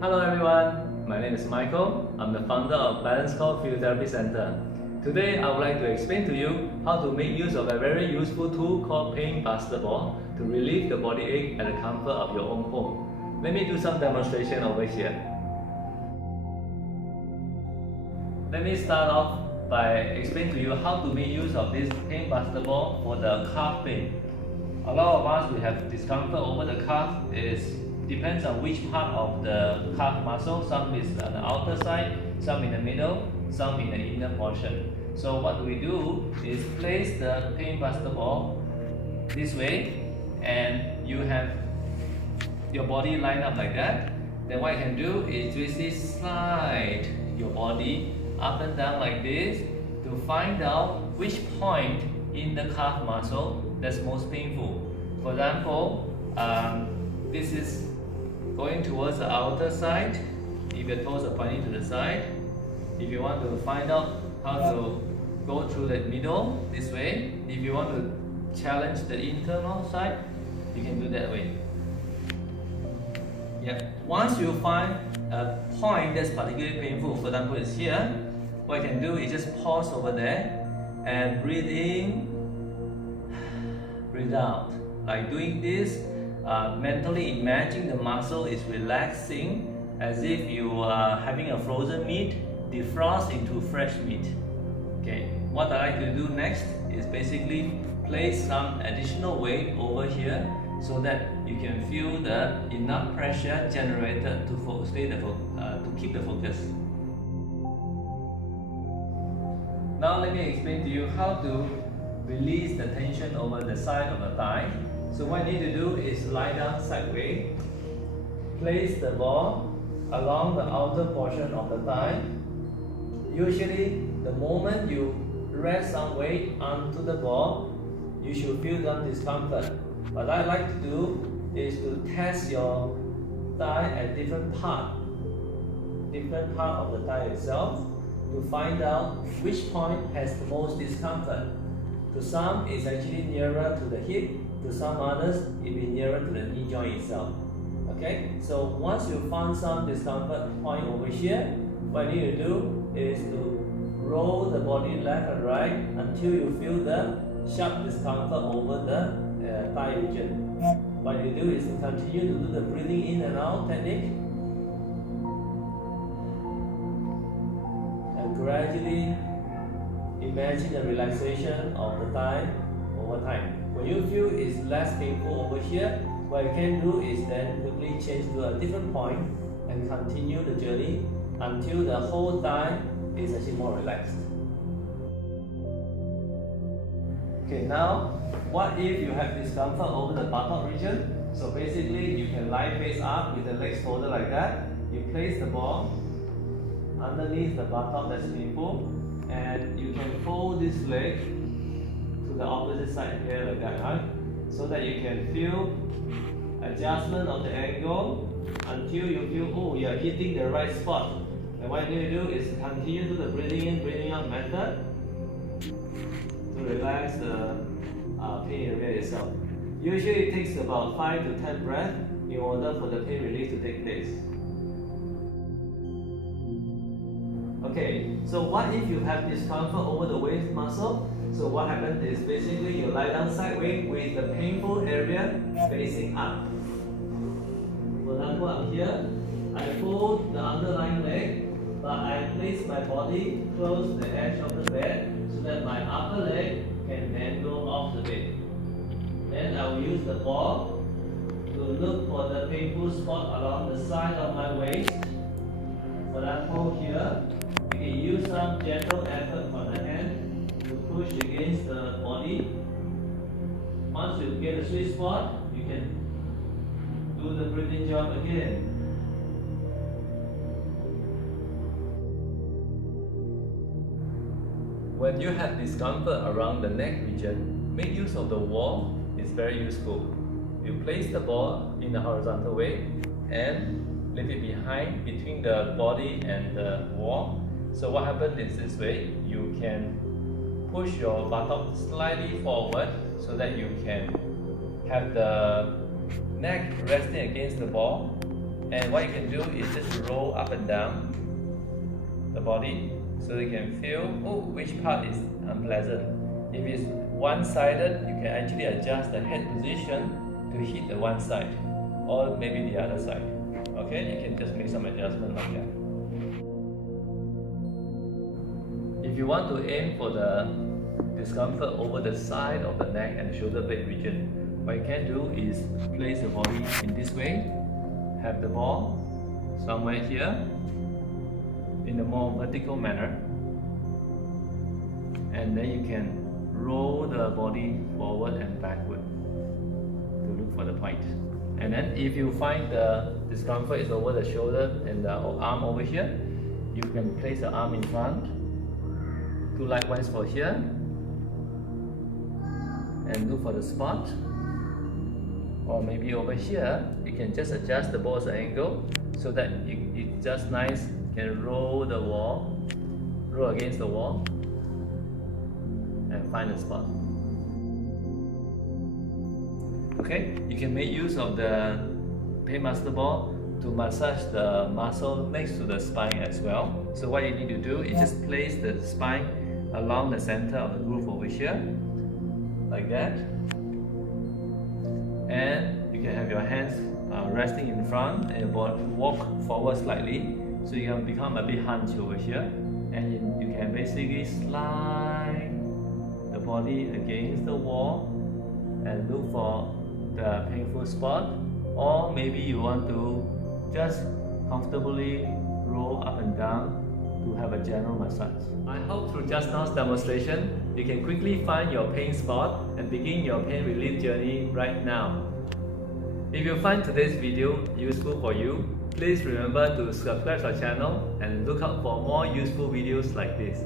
Hello everyone, my name is Michael. I'm the founder of Balance Core Physiotherapy Center. Today I would like to explain to you how to make use of a very useful tool called pain basketball to relieve the body ache at the comfort of your own home. Let me do some demonstration over here. Let me start off by explaining to you how to make use of this pain basketball for the calf pain. A lot of us we have discomfort over the calf. Depends on which part of the calf muscle. Some is on the outer side, some in the middle, some in the inner portion. So what we do is place the pain basketball this way, and you have your body lined up like that. Then what you can do is basically slide your body up and down like this to find out which point in the calf muscle that's most painful. For example, this is going towards the outer side. If your toes are pointing to the side, if you want to find out how to go through the middle this way, if you want to challenge the internal side, you can do that way. Once you find a point that's particularly painful, for example it's here, what you can do is just pause over there and breathe in, breathe out. Like doing this, mentally imagine the muscle is relaxing as if you are having a frozen meat defrost into fresh meat. Okay, what I like to do next is basically place some additional weight over here so that you can feel the enough pressure generated to keep the focus. Now let me explain to you how to release the tension over the side of the thigh. So what you need to do is lie down sideways, place the ball along the outer portion of the thigh. Usually the moment you rest some weight onto the ball, you should feel some discomfort. What I like to do is to test your thigh at different part of the thigh itself to find out which point has the most discomfort. To some, it's actually nearer to the hip. To some others, it will be nearer to the knee joint itself. Okay, so once you found some discomfort point over here, what you need to do is to roll the body left and right until you feel the sharp discomfort over the thigh region. What you do is to continue to do the breathing in and out technique, and gradually imagine the relaxation of the thigh over time. When you feel it's less painful over here, what you can do is then quickly change to a different point and continue the journey until the whole thigh is actually more relaxed. Okay, now what if you have discomfort over the buttock region? So basically you can lie face up with the legs folded like that. You place the ball underneath the buttock that's painful, and you can fold this leg to the opposite side here like that, right? So that you can feel adjustment of the angle until you feel, oh, you're hitting the right spot. And what you need to do is continue to the breathing in, breathing out method to relax the pain area itself. Usually it takes about 5 to 10 breaths in order for the pain relief to take place. Okay, so what if you have discomfort over the waist muscle? So what happens is basically you lie down sideways with the painful area facing up. For example, I'm here, I fold the underlying leg, but I place my body close to the edge of the bed so that my upper leg can then go off the bed. Then I will use the ball to look for the painful spot along the side of my waist. For example, here, you can use some gentle effort from the hand to push against the body. Once you get a sweet spot, you can do the breathing job again. When you have discomfort around the neck region, make use of the wall. It's very useful. You place the ball in a horizontal way and leave it behind between the body and the wall. So what happens is this way, you can push your buttock slightly forward so that you can have the neck resting against the ball And what you can do is just roll up and down the body so you can feel which part is unpleasant. If it's one-sided, you can actually adjust the head position to hit the one side or maybe the other side. Okay, you can just make some adjustment like that. If you want to aim for the discomfort over the side of the neck and the shoulder blade region, what you can do is place the body in this way, have the ball somewhere here in a more vertical manner, and then you can roll the body forward and backward to look for the point. And then if you find the discomfort is over the shoulder and the arm over here, you can place the arm in front, do likewise for here, and look for the spot. Or maybe over here, you can just adjust the ball's angle so that it's just nice. You can roll the wall, roll against the wall, and find the spot. Okay, you can make use of the Painmaster ball to massage the muscle next to the spine as well. So what you need to do is just place the spine along the center of the groove over here, like that. And you can have your hands resting in front and walk forward slightly, so you can become a bit hunched over here. And you can basically slide the body against the wall and look for the painful spot, or maybe you want to just comfortably roll up and down to have a general massage. I hope through just now's demonstration, you can quickly find your pain spot and begin your pain relief journey right now. If you find today's video useful for you, please remember to subscribe to our channel and look out for more useful videos like this.